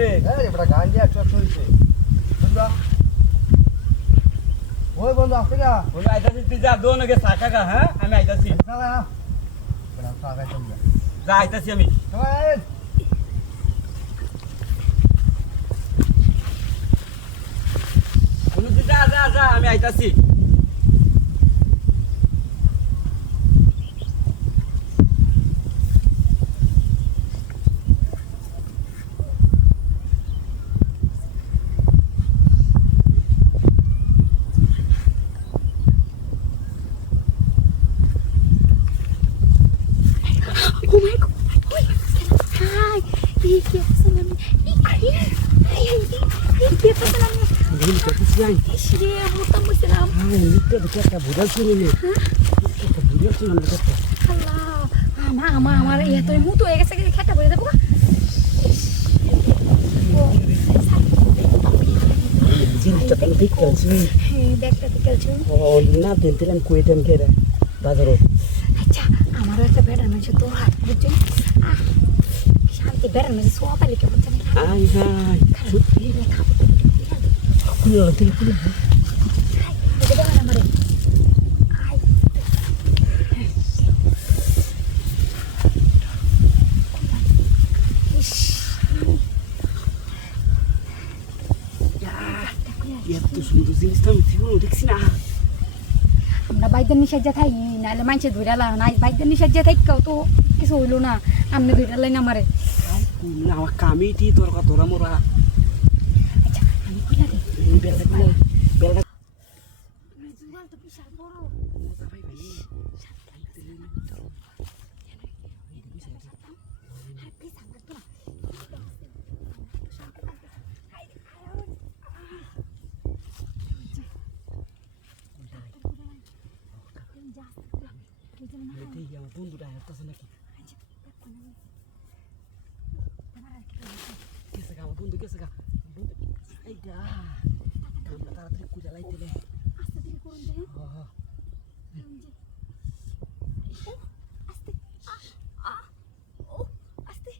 রে এই বড় গান দিয়ে একটু হইছে বন্ধু ওই বন্ধু আসতে গা বন্ধু আইতাছি তুই যা দোনো গে সাকা গা হ্যাঁ আমি আইতাছি চল না বড় সাগা চল যা আইতাছি আমি চল বন্ধু তুই যা যা যা আমি আইতাছি Oh my god. Hi. Iki salam. Iki salam. বন্ধু কইছিস আই Shri mutam muslim. হ্যাঁ নিতে দেখটা বুঝাল শুনিনি একটা বুঝাল শুনলাম দেখটা Allah. Ama আমার ইয়া তো মুতো হয়ে গেছে খেটা বলে দেবো জিনিসটা তো ঠিক করছি দেখতে দেখেছি ও না দিলাম কুয়েটাম কেরা বাজারও আচ্ছা আমারও একটা বেড়ার মাঝে তো হাত বুঝছেন শান্তি বেড়ার মাঝে সোয়া পাইলে কে বুঝছেন আই হাই সত্যি খাবো খুলে খুলে আমারে এত সুন্দর জিনিসটা আমি জীবনে দেখছি না আমরা বাইদের নিষেধ থাই নাহলে মানুষে ধৈরালা নাই বাইদের নিষেধ থাই কেউ তো কিছু হইলো না আমনে ধৈরালাই না আমারে আমার কামিটি তোর তোরা মোরা আচ্ছা আমি কইলা দে বেলটা বেলটা জুগাল তো বিশাল বড় মজা ভাই ভাই আমার বন্ধুটা আসতেছে নাকি কেসে গা আমার বন্ধু কেসে গা বন্ধু এইটা কামটা তাড়াতাড়ি কুজা লাইতে নে আস্তে ধীরে করুন দে আস্তে ও আস্তে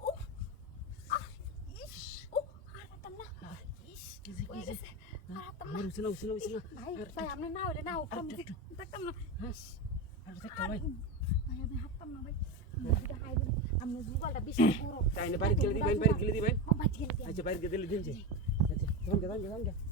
ও ইস ও আর পারতাম না ইস হয়ে গেছে আর পারতাম না উসিনা ভাই ভাই আপনি না হলে না কম দেখতাম না আর দেখটা ভাই ভাই আমি হাঁটতাম না ভাই আমরা জুগালটা বিশাল বড় তাইনে বাইরে গেলে দিবেন বাড়ি গেলে আচ্ছা বাইরে গেলে দিন আচ্ছা